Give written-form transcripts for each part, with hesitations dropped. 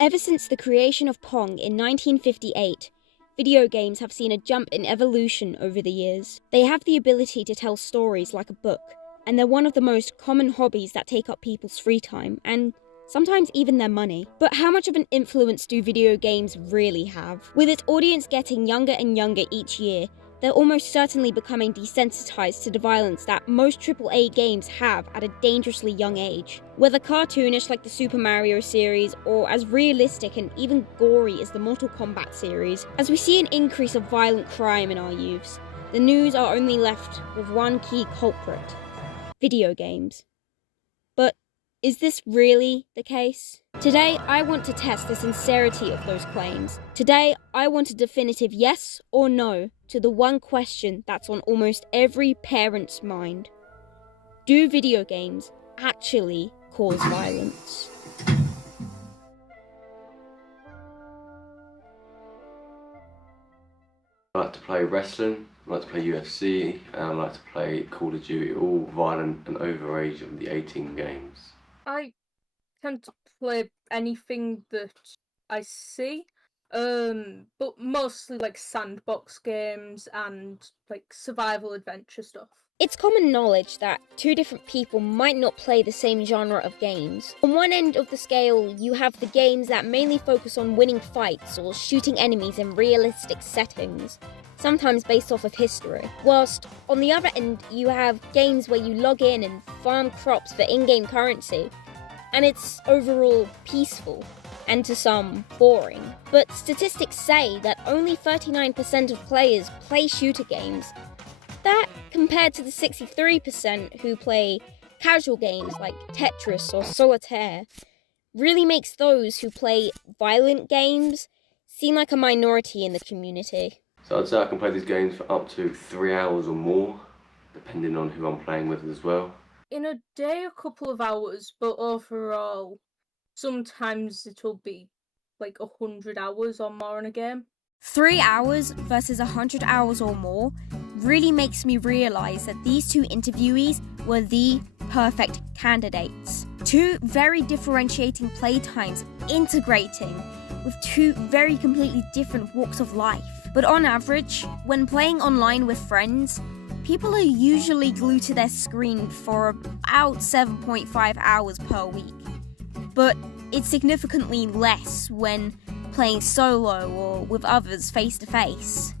Ever since the creation of Pong in 1958, video games have seen a jump in evolution over the years. They have the ability to tell stories like a book, and they're one of the most common hobbies that take up people's free time, and sometimes even their money. But how much of an influence do video games really have? With its audience getting younger and younger each year, they're almost certainly becoming desensitized to the violence that most AAA games have at a dangerously young age. Whether cartoonish like the Super Mario series, or as realistic and even gory as the Mortal Kombat series, as we see an increase of violent crime in our youths, the news are only left with one key culprit: video games. But is this really the case? Today, I want to test the sincerity of those claims. Today, I want a definitive yes or no to the one question that's on almost every parent's mind. Do video games actually cause violence? I like to play wrestling, I like to play UFC, and I like to play Call of Duty, all violent and over age of the 18 games. I tend to play anything that I see, but mostly like sandbox games and like survival adventure stuff. It's common knowledge that two different people might not play the same genre of games. On one end of the scale, you have the games that mainly focus on winning fights or shooting enemies in realistic settings, sometimes based off of history. Whilst on the other end, you have games where you log in and farm crops for in-game currency, and it's overall peaceful, and to some, boring. But statistics say that only 39% of players play shooter games. That, compared to the 63% who play casual games like Tetris or Solitaire, really makes those who play violent games seem like a minority in the community. So I'd say I can play these games for up to 3 hours or more, depending on who I'm playing with as well. In a day, a couple of hours, but overall, sometimes it'll be like 100 hours or more in a game. 3 hours versus 100 hours or more really makes me realise that these two interviewees were the perfect candidates. Two very differentiating playtimes integrating with two very completely different walks of life. But on average, when playing online with friends, people are usually glued to their screen for about 7.5 hours per week. But it's significantly less when playing solo or with others face to face.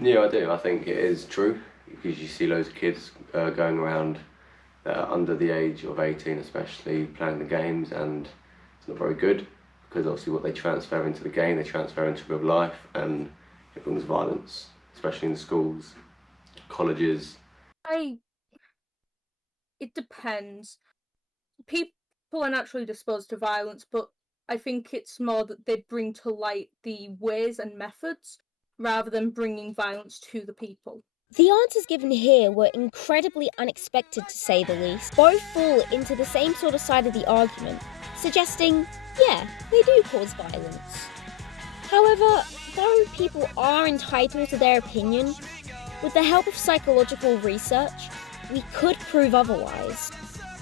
Yeah, I do. I think it is true, because you see loads of kids going around that are under the age of 18 especially, playing the games, and it's not very good, because obviously what they transfer into the game, they transfer into real life, and it brings violence, especially in schools, colleges. It depends. People are naturally disposed to violence, but I think it's more that they bring to light the ways and methods rather than bringing violence to the people. The answers given here were incredibly unexpected, to say the least. Both fall into the same sort of side of the argument, suggesting, yeah, they do cause violence. However, though people are entitled to their opinion, with the help of psychological research, we could prove otherwise.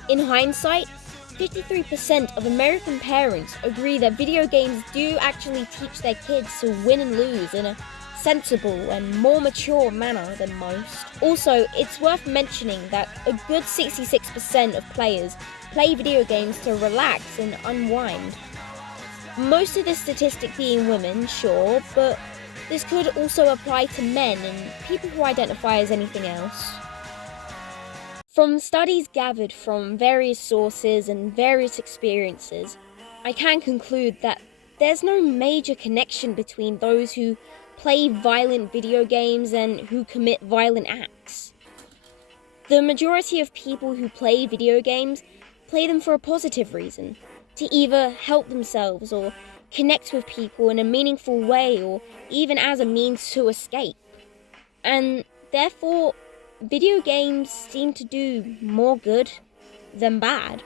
In hindsight, 53% of American parents agree that video games do actually teach their kids to win and lose in a sensible and more mature manner than most. Also, it's worth mentioning that a good 66% of players play video games to relax and unwind. Most of this statistic being women, sure, but this could also apply to men and people who identify as anything else. From studies gathered from various sources and various experiences, I can conclude that there's no major connection between those who play violent video games and who commit violent acts. The majority of people who play video games play them for a positive reason, to either help themselves or connect with people in a meaningful way, or even as a means to escape. And therefore, video games seem to do more good than bad.